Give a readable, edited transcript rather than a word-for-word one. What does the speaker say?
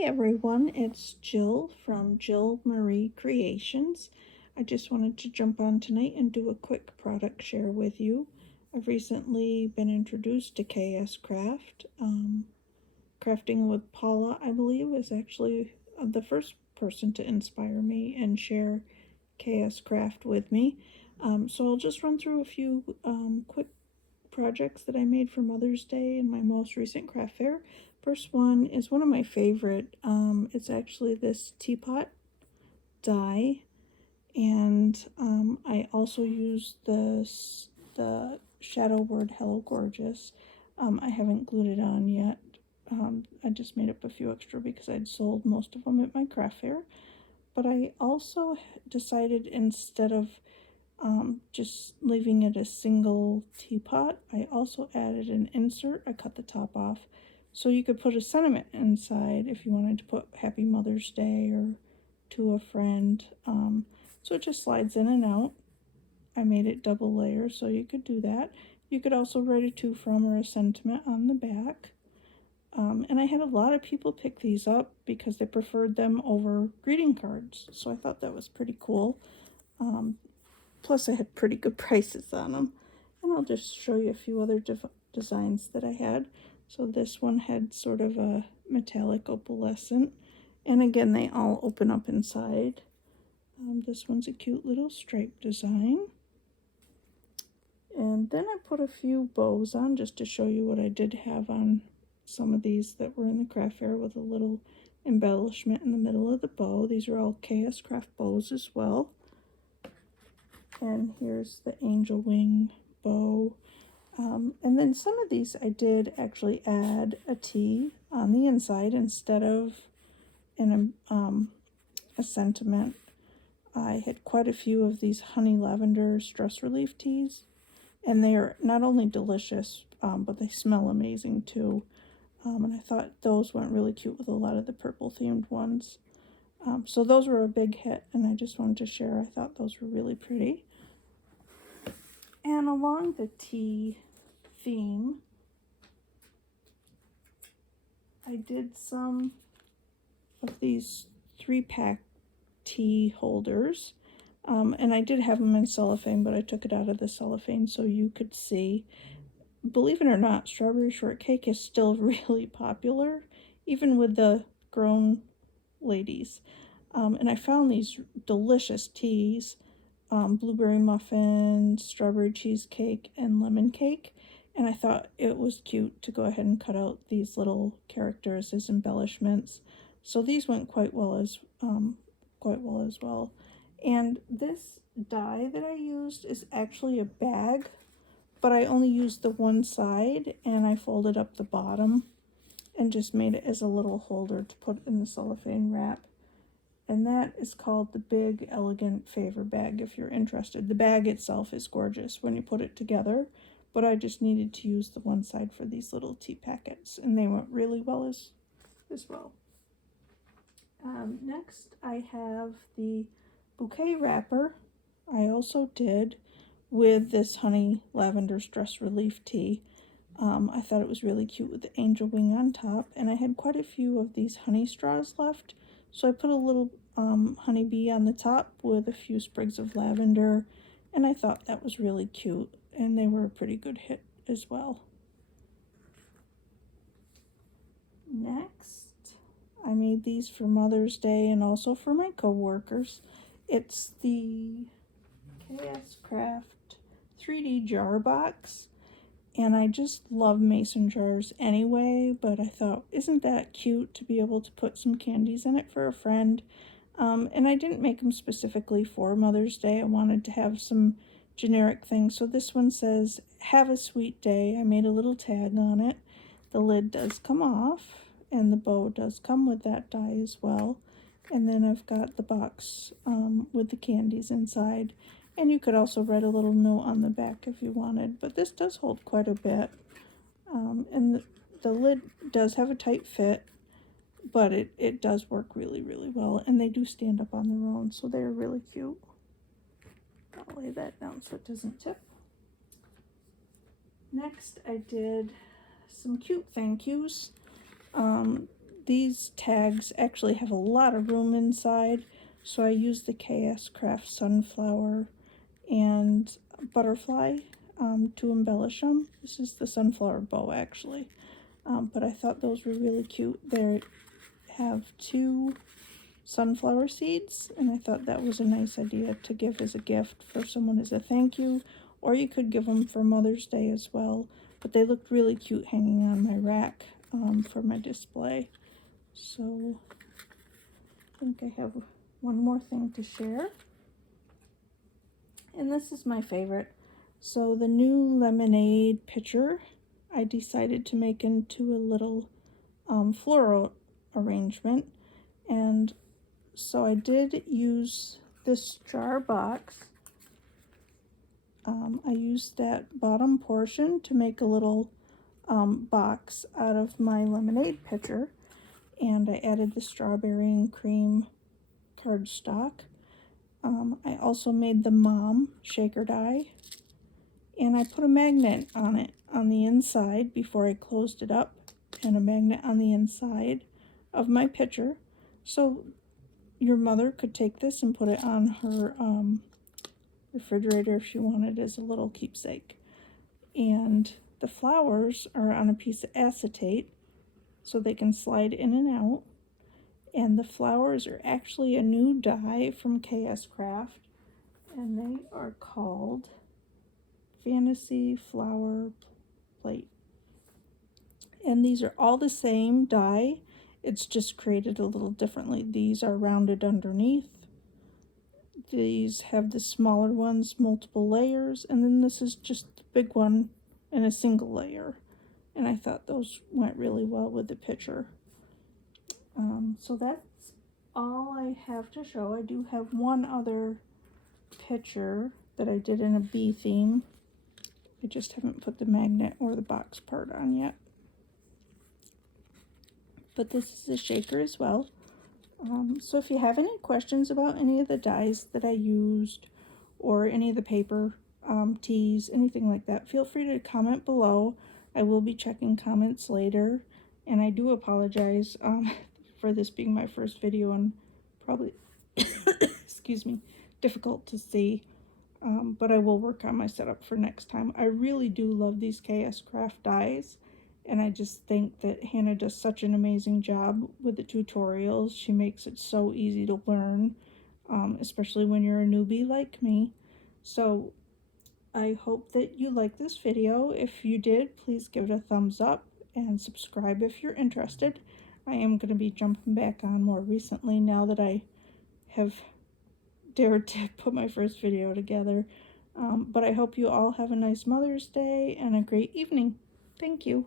Hi everyone, it's Jill from Jill Marie Creations. I just wanted to jump on tonight and do a quick product share with you. I've recently been introduced to Kscraft. Crafting with Paula, I believe, was actually the first person to inspire me and share Kscraft with me. So I'll just run through a few quick projects that I made for Mother's Day in my most recent craft fair. First one is one of my favorite. It's actually this teapot die, and I also used the shadow word Hello Gorgeous. I haven't glued it on yet. I just made up a few extra because I'd sold most of them at my craft fair. But I also decided instead of just leaving it a single teapot, I also added an insert. I cut the top off so you could put a sentiment inside if you wanted to put Happy Mother's Day or to a friend. So it just slides in and out. I made it double layer so you could do that. You could also write a to, from, or a sentiment on the back. And I had a lot of people pick these up because they preferred them over greeting cards, so I thought that was pretty cool. Plus I had pretty good prices on them. And I'll just show you a few other designs that I had. So this one had sort of a metallic opalescent, and again they all open up inside. This one's a cute little stripe design. And then I put a few bows on just to show you what I did have on some of these that were in the craft fair, with a little embellishment in the middle of the bow. These are all Kscraft bows as well. And here's the angel wing bow. And then some of these I did actually add a T on the inside instead of a sentiment. I had quite a few of these honey lavender stress relief teas, and they are not only delicious, but they smell amazing too. And I thought those went really cute with a lot of the purple themed ones. So those were a big hit, and I just wanted to share. I thought those were really pretty. And along the tea theme, I did some of these 3-pack tea holders. And I did have them in cellophane, but I took it out of the cellophane so you could see. Believe it or not, strawberry shortcake is still really popular, even with the grown ladies. And I found these delicious teas, blueberry muffin, strawberry cheesecake, and lemon cake. And I thought it was cute to go ahead and cut out these little characters as embellishments. So these went quite well as well. And this die that I used is actually a bag, but I only used the one side, and I folded up the bottom and just made it as a little holder to put in the cellophane wrap. And that is called the Big Elegant Favor Bag if you're interested. The bag itself is gorgeous when you put it together, but I just needed to use the one side for these little tea packets, and they went really well as well. Next I have the bouquet wrapper. I also did with this honey lavender stress relief tea. I thought it was really cute with the angel wing on top, and I had quite a few of these honey straws left, so I put a little honeybee on the top with a few sprigs of lavender, and I thought that was really cute, and they were a pretty good hit as well. Next, I made these for Mother's Day and also for my co-workers. It's the Kscraft 3D jar box, and I just love mason jars anyway, but I thought, isn't that cute to be able to put some candies in it for a friend? And I didn't make them specifically for Mother's Day. I wanted to have some generic things. So this one says, "Have a sweet day." I made a little tag on it. The lid does come off, and the bow does come with that die as well. And then I've got the box with the candies inside. And you could also write a little note on the back if you wanted, but this does hold quite a bit. And the lid does have a tight fit, but it does work really, really well. And they do stand up on their own, so they're really cute. I'll lay that down so it doesn't tip. Next, I did some cute thank yous. these tags actually have a lot of room inside, so I used the Kscraft sunflower and butterfly to embellish them. This is the sunflower bow actually, but I thought those were really cute. They have 2 sunflower seeds, and I thought that was a nice idea to give as a gift for someone as a thank you, or you could give them for Mother's Day as well. But they looked really cute hanging on my rack for my display. So I think I have one more thing to share, and this is my favorite. So the new lemonade pitcher I decided to make into a little floral arrangement, and so I did use this jar box. I used that bottom portion to make a little box out of my lemonade pitcher, and I added the strawberry and cream cardstock. I also made the mom shaker die, and I put a magnet on it on the inside before I closed it up, and a magnet on the inside of my pitcher. So your mother could take this and put it on her refrigerator if she wanted as a little keepsake. And the flowers are on a piece of acetate so they can slide in and out. And the flowers are actually a new die from Kscraft, and they are called Fantasy Flower Plate. And these are all the same die, it's just created a little differently. These are rounded underneath. These have the smaller ones, multiple layers, and then this is just the big one in a single layer. And I thought those went really well with the picture. So that's all I have to show. I do have one other picture that I did in a bee theme. I just haven't put the magnet or the box part on yet. But this is a shaker as well. So if you have any questions about any of the dies that I used or any of the paper teas, anything like that, feel free to comment below. I will be checking comments later, and I do apologize for this being my first video and probably, excuse me, difficult to see, but I will work on my setup for next time. I really do love these Kscraft dies, and I just think that Hannah does such an amazing job with the tutorials. She makes it so easy to learn, especially when you're a newbie like me. So I hope that you like this video. If you did, please give it a thumbs up and subscribe if you're interested. I am going to be jumping back on more recently now that I have dared to put my first video together. But I hope you all have a nice Mother's Day and a great evening. Thank you.